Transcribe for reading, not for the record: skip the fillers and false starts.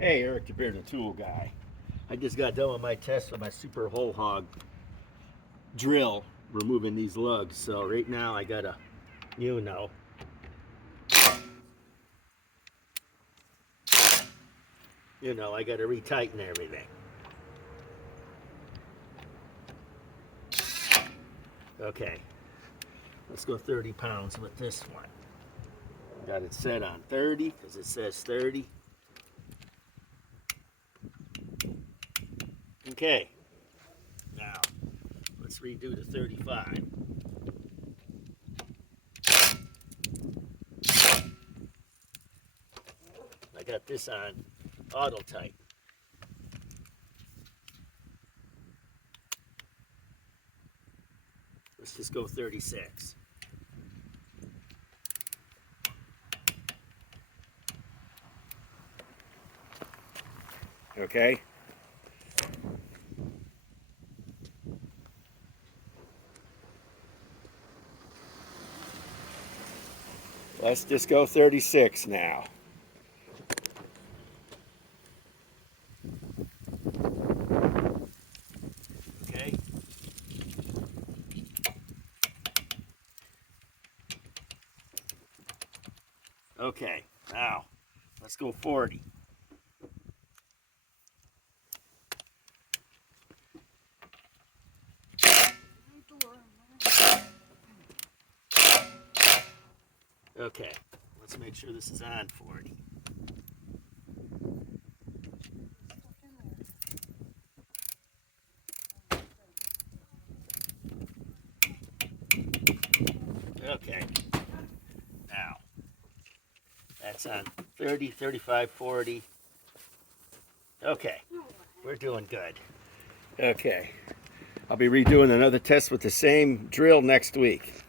Hey, Eric the Bear, the tool guy. I just got done with my test with my super whole hog drill, removing these lugs. So right now I gotta, I gotta retighten everything. Okay, let's go 30 pounds with this one. Got it set on 30 because it says 30. Okay, now let's redo the 35. I got this on auto tight. Let's just go 36. Okay. Let's just go 36 now. Okay. Okay, now let's go 40. Okay, let's make sure this is on 40. Okay, now that's on 30, 35, 40. Okay, we're doing good. Okay, I'll be redoing another test with the same drill next week.